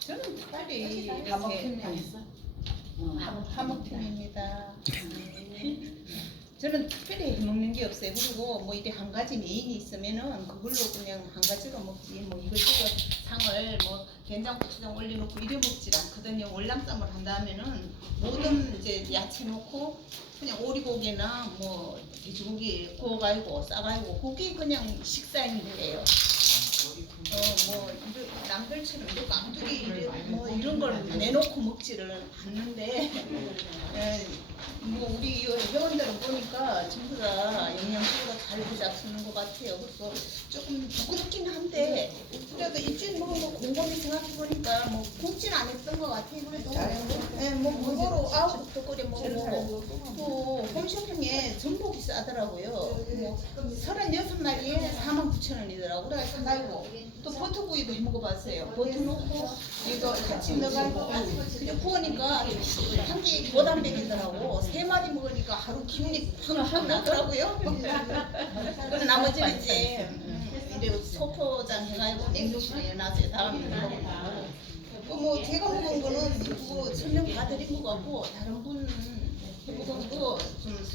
저는 특별히 다먹힌 이렇게 하목팀입니다. 저는 특별히 해먹는 게 없어요. 그리고 뭐 이게 한 가지 메인이 있으면은 그걸로 그냥 한 가지로 먹지. 뭐 이것저것 상을 뭐 된장 고추장 올려놓고 이래 먹질 않거든요. 월남쌈을 한다면은 모든 이제 야채 넣고 그냥 오리고기나 뭐 돼지고기 구워가지고 싸가지고 그게 그냥 식사인데요. 이렇게 깍두기 이래 뭐 이런 걸 내놓고 먹지를 않는데 에, 뭐 우리 이 회원들은 보니까 전부 다 영양소가 잘 잡수는 것 같아요. 그래서 조금 부끄럽긴 한데 그래도 먹은 거 곰곰이 생각해 보니까 뭐 굶진 않았던 것 같아요. 그래도 예, 뭐 무거로 아홉부터 끓여 먹고 또 홈쇼핑에 전복이 싸더라고요. 뭐 36마리에 4만 9천 원이더라고. 그래서 아이고 또 버터구이도 해 먹어봤어요. 버터 넣고 이거 같이 넣어가지고 근데 구우니까 한개 고단백이더라고. 세 마리 먹으니까 하루 기운이 확확 나더라고요. 그래서 나머지는 이제 소포장 해가지고 냉동실에 놔둬요. 다음에 먹고. 그뭐 제가 먹은 거는 그거 설명 다 드린 것 같고 다른 분 해보던 거 좀.